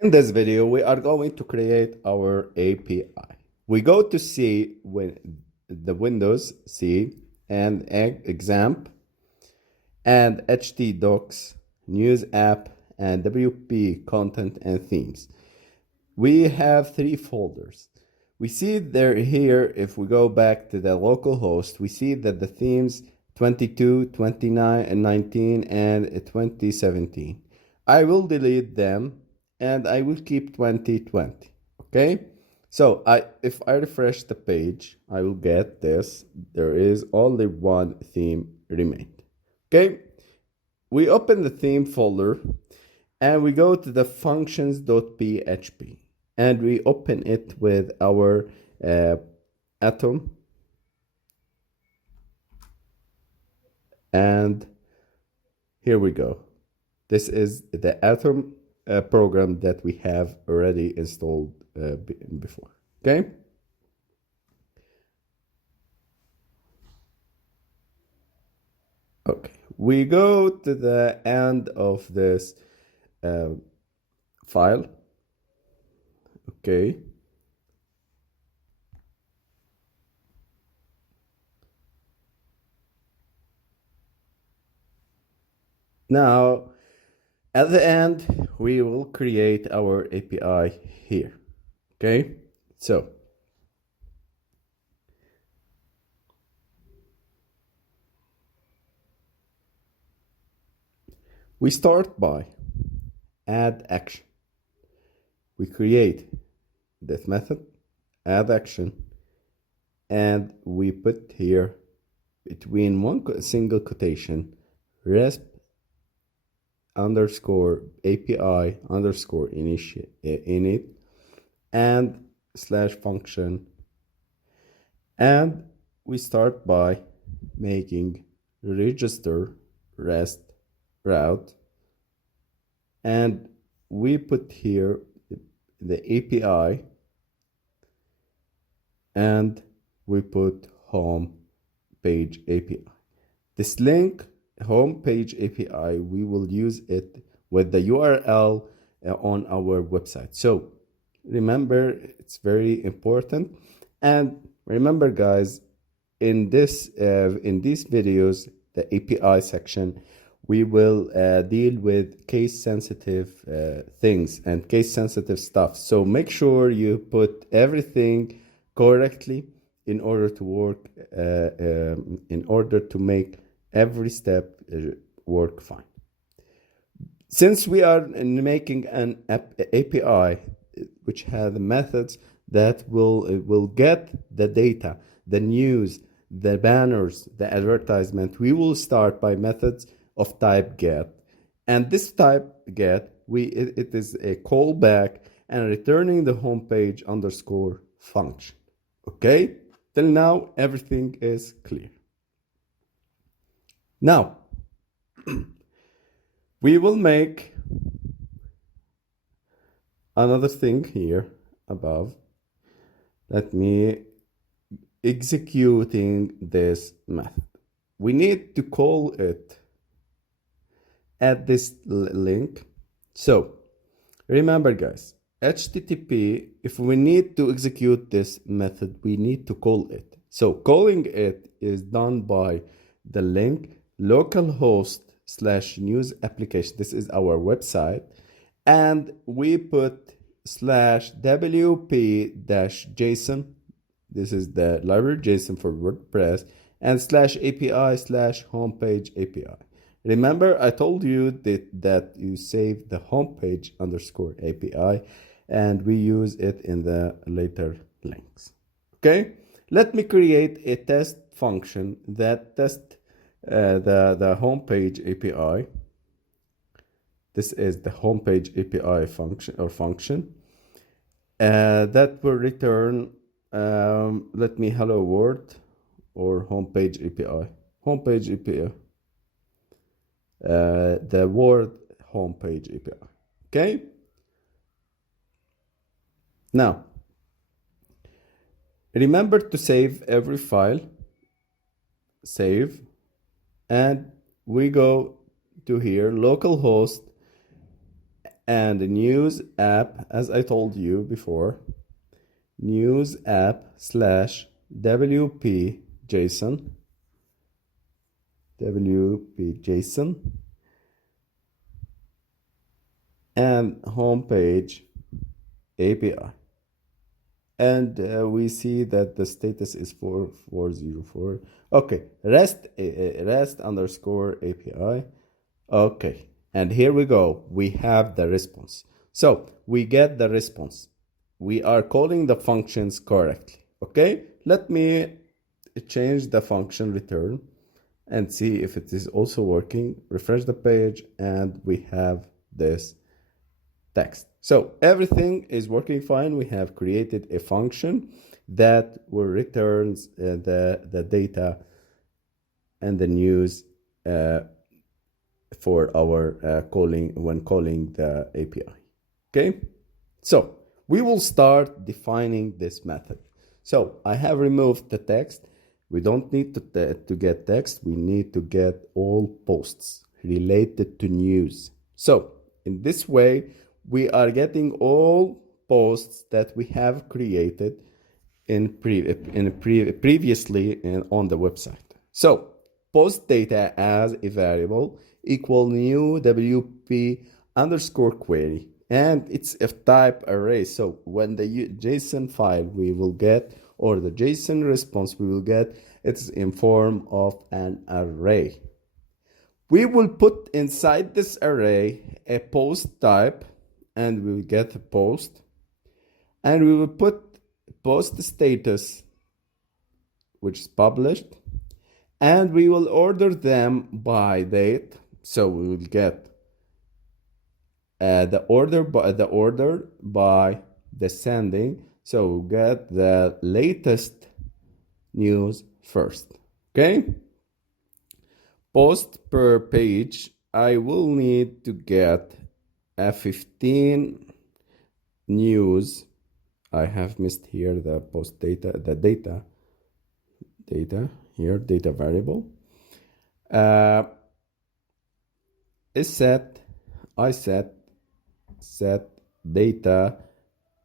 In this video, we are going to create our API. We go to C when the Windows C and XAMPP and htdocs, news app, and WP content and themes. We have three folders. We see there here, if we go back to the local host, we see that the themes 22, 29, and 19, and 2017. I will delete them and I will keep 2020. Okay? So if I refresh the page, I will get this. There is only one theme remained. Okay? We open the theme folder and we go to the functions.php and we open it with our Atom, and here we go. This is the Atom program that we have already installed before. Okay. Okay, we go to the end of this file. Okay. Now, at the end, we will create our API here. Okay, so we start by add action. We create this method, add action, and we put here between one single quotation, resp underscore API underscore init and slash function. And we start by making register REST route, and we put here the API and we put home page API. This link home page API, we will use it with the URL on our website. So remember, it's very important. And remember guys, in these videos, the API section, we will deal with case sensitive things and case sensitive stuff. So make sure you put everything correctly in order to work, in order to make every step work fine. Since we are making an API which has methods that will get the data, the news, the banners, the advertisement, we will start by methods of type get. And this type get, it is a callback and returning the homepage underscore function. Okay? Till now, everything is clear. Now, we will make another thing here above. Let me executing this method. We need to call it at this link. So remember guys, HTTP, if we need to execute this method, we need to call it. So calling it is done by the link localhost/news application. This is our website, and we put /wp-json. This is the library JSON for WordPress, and /API/homepage API. Remember, I told you that you save the homepage underscore API, and we use it in the later links. Okay, let me create a test function that tests the homepage API. This is the homepage API function that will return let me hello world or homepage API. The word homepage API. Okay. Now remember to save every file. Save. And we go to here, localhost and news app, as I told you before, news app slash WP JSON, and homepage API. And we see that the status is 4404. Okay, rest underscore API. Okay, and here we go. We have the response. So we get the response. We are calling the functions correctly. Okay, let me change the function return and see if it is also working. Refresh the page and we have this text. So everything is working fine. We have created a function that will returns the data and the news for our calling when calling the API. Okay, so we will start defining this method. So I have removed the text. We don't need to get text. We need to get all posts related to news. So in this way, we are getting all posts that we have created previously on the website. So post data as a variable equal new WP underscore query, and it's a type array. So when the JSON file we will get, or the JSON response we will get, it's in form of an array. We will put inside this array a post type, and we will get a post, and we will put post status, which is published, and we will order them by date. So we will get the order by descending. So we'll get the latest news first. Okay. Post per page, I will need to get a 15 news. I have missed here the post data, the data here, data variable. I set data,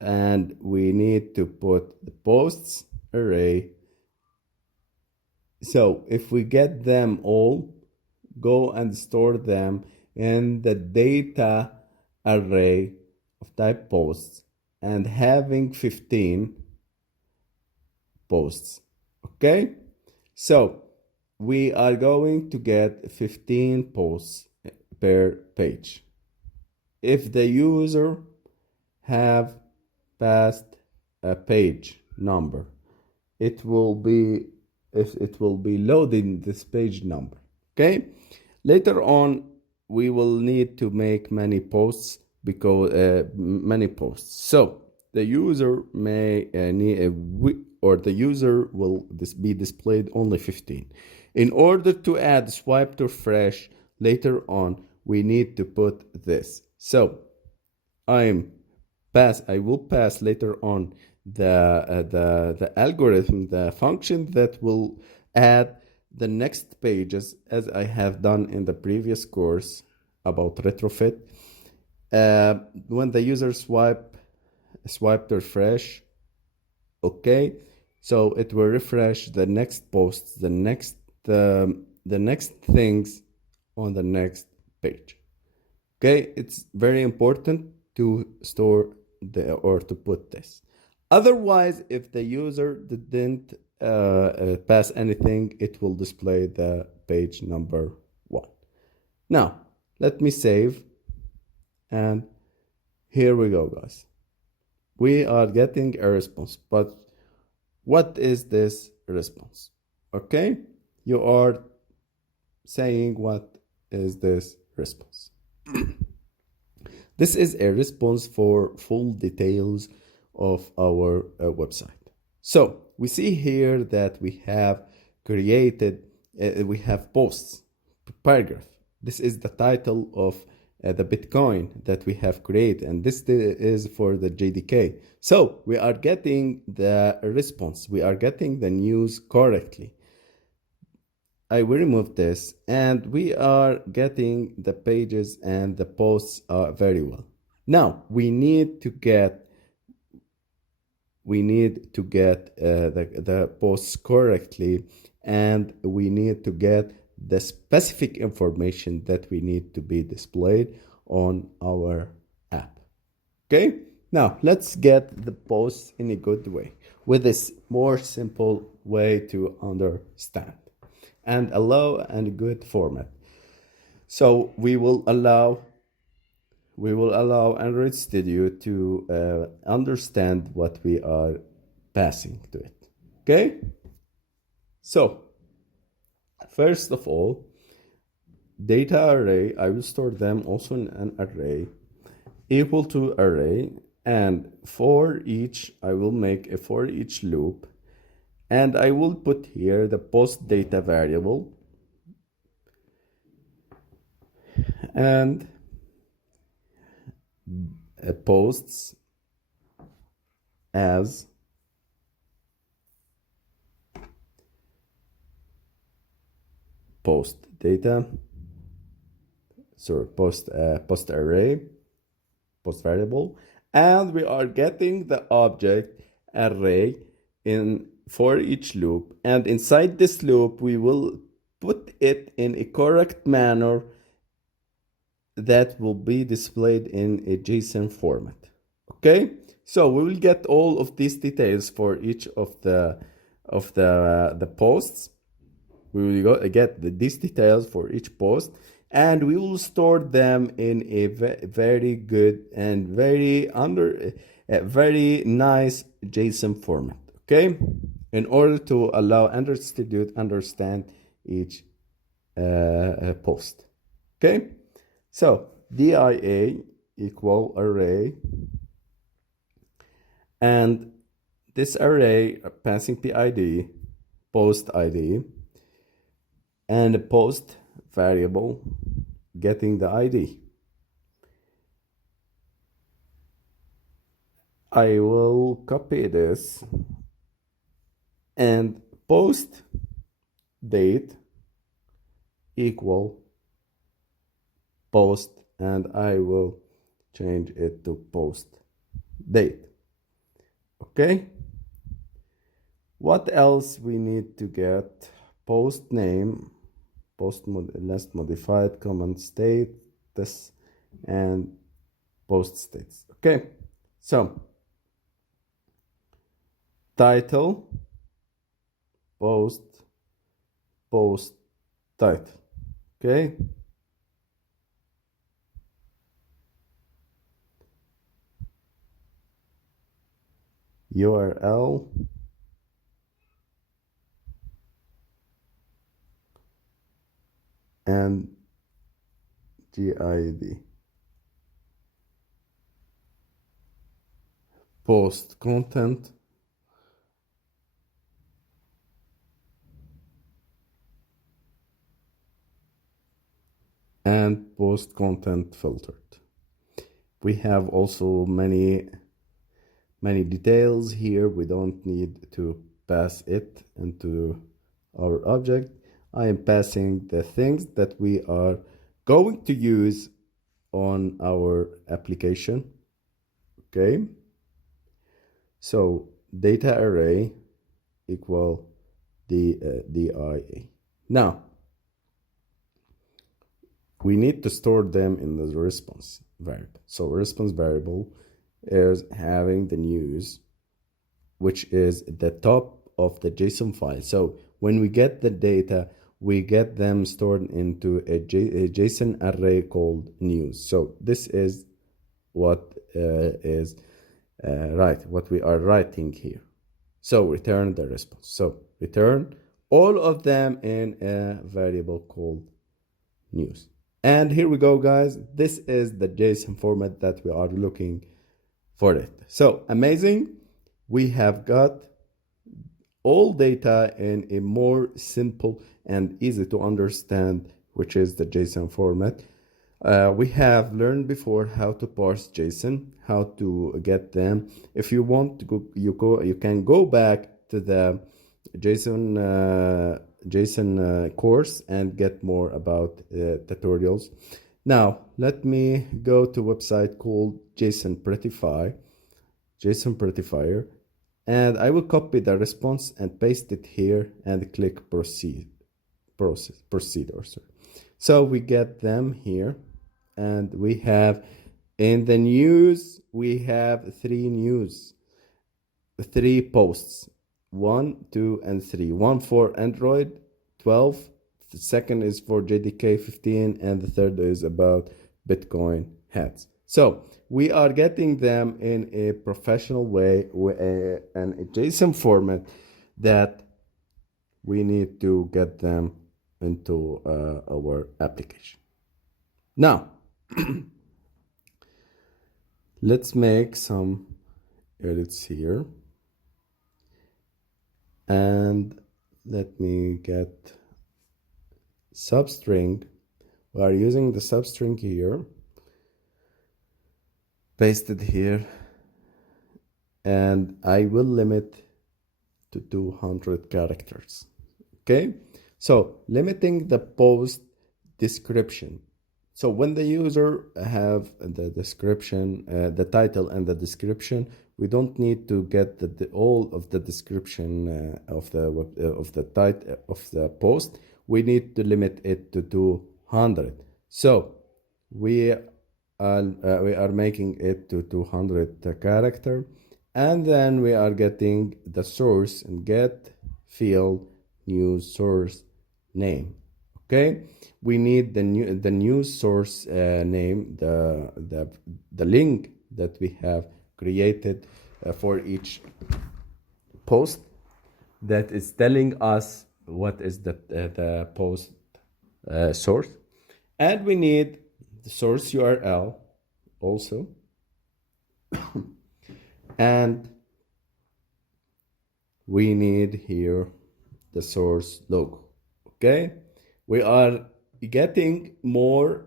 and we need to put the posts array. So if we get them all, go and store them in the data array of type posts, and having 15 posts. Okay, so we are going to get 15 posts per page. If the user have passed a page number, it will be loading this page number. Okay, later on we will need to make many posts, because many posts. So the user may the user will be displayed only 15. In order to add swipe to refresh later on, we need to put this. So I will pass later on the algorithm, the function that will add the next pages, as I have done in the previous course about retrofit. When the user swipe to refresh, okay, so it will refresh the next posts, the next things on the next page. Okay, it's very important to store to put this. Otherwise, if the user didn't pass anything, it will display the page number 1. Now let me save, and here we go, guys. We are getting a response, but what is this response? Okay, you are saying, what is this response? This is a response for full details of our website. So we see here that we have created, we have posts, paragraph. This is the title of the Bitcoin that we have created, and this is for the JDK. So we are getting the response, we are getting the news correctly. I will remove this, and we are getting the pages and the posts very well. Now we need to get the posts correctly, and we need to get the specific information that we need to be displayed on our app. Okay, now let's get the posts in a good way with this more simple way to understand and allow a good format. So we will allow Android Studio to understand what we are passing to it. Okay, so first of all, data array, I will store them also in an array equal to array, and for each I will make a for each loop, and I will put here the post data variable, and posts as post data, sorry, post array, post variable, and we are getting the object array in for each loop, and inside this loop we will put it in a correct manner that will be displayed in a JSON format. Okay, so we will get all of these details for each of the posts. We will get these details for each post, and we will store them in a very good and very nice JSON format. Okay, in order to allow Android Studio to understand each post. Okay, so DIA equal array, and this array passing PID, post ID, and a post variable getting the ID. I will copy this and post date equal post, and I will change it to post date. Okay, what else we need to get? Post name, last modified, comment status, and post status. Okay, so title, post title. Okay, URL, and GID. Post content, and post content filtered. We have also many details here. We don't need to pass it into our object. I am passing the things that we are going to use on our application. Okay, so data array equal DIA. Now we need to store them in the response variable. So response variable is having the news, which is the top of the JSON file. So when we get the data, we get them stored into a JSON array called news. So this is what what we are writing here. So return the response. So return all of them in a variable called news. And here we go, guys. This is the JSON format that we are looking for it. So amazing. We have got all data in a more simple and easy to understand, which is the JSON format. We have learned before how to parse JSON, how to get them. If you want to go, you can go back to the JSON course and get more about tutorials. Now, let me go to a website called JSON Prettifier, and I will copy the response and paste it here and click proceed. So we get them here, and we have in the news, we have three posts, 1, 2, and 3. One for Android 12, the second is for JDK 15, and the third is about Bitcoin hats. So we are getting them in a professional way, and a JSON format that we need to get them into our application. Now, let's make some edits here. And let me get substring. We are using the substring here. Paste it here. And I will limit to 200 characters. Okay? So limiting the post description. So when the user have the description, the title and the description, we don't need to get all of the description of the title of the post. We need to limit it to 200. So we are making it to 200 character, and then we are getting the source and get field news source name. Okay, we need the news source name, the link that we have created for each post that is telling us what is the post source, and we need the source URL also, and we need here the source logo. Okay, we are getting more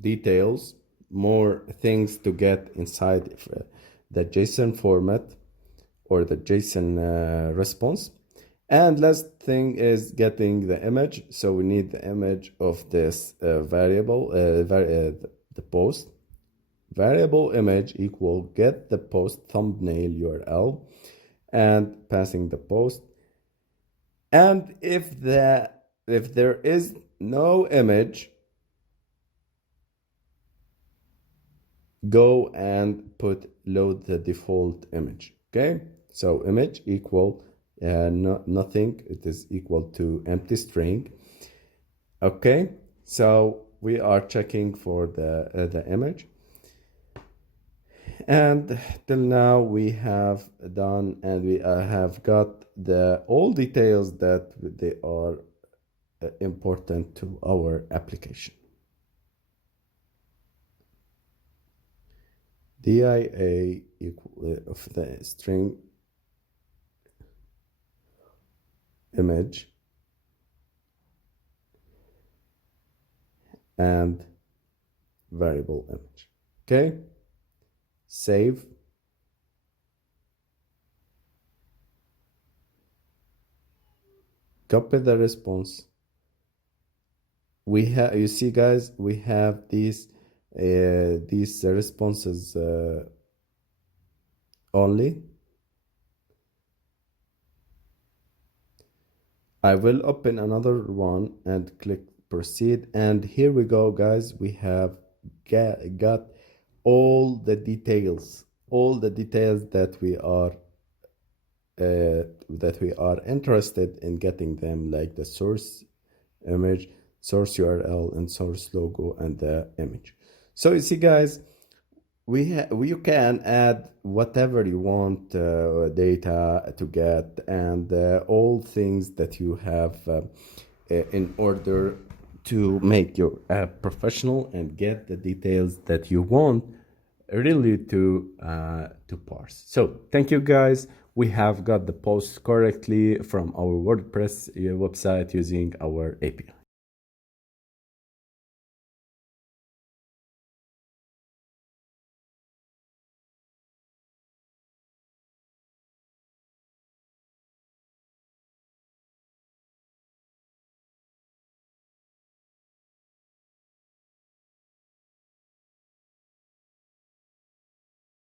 details, more things to get inside the JSON format or the JSON response. And last thing is getting the image. So we need the image of this variable, the post. Variable image equal get the post thumbnail URL and passing the post. And if there is no image, go and load the default image. Okay, so image equal nothing, it is equal to empty string. Okay, so we are checking for the image, and till now we have done, and we have got all details that they are important to our application. DIA equal of the string image and variable image. Okay, save. Copy the response. We have, you see guys, we have these responses only. I will open another one and click proceed, and here we go guys. We have got all the details that we are interested in getting them, like the source image, source URL, and source logo, and the image. So you see guys, you can add whatever you want data to get, and all things that you have in order to make your app professional and get the details that you want really to parse. So thank you guys. We have got the post correctly from our WordPress website using our API.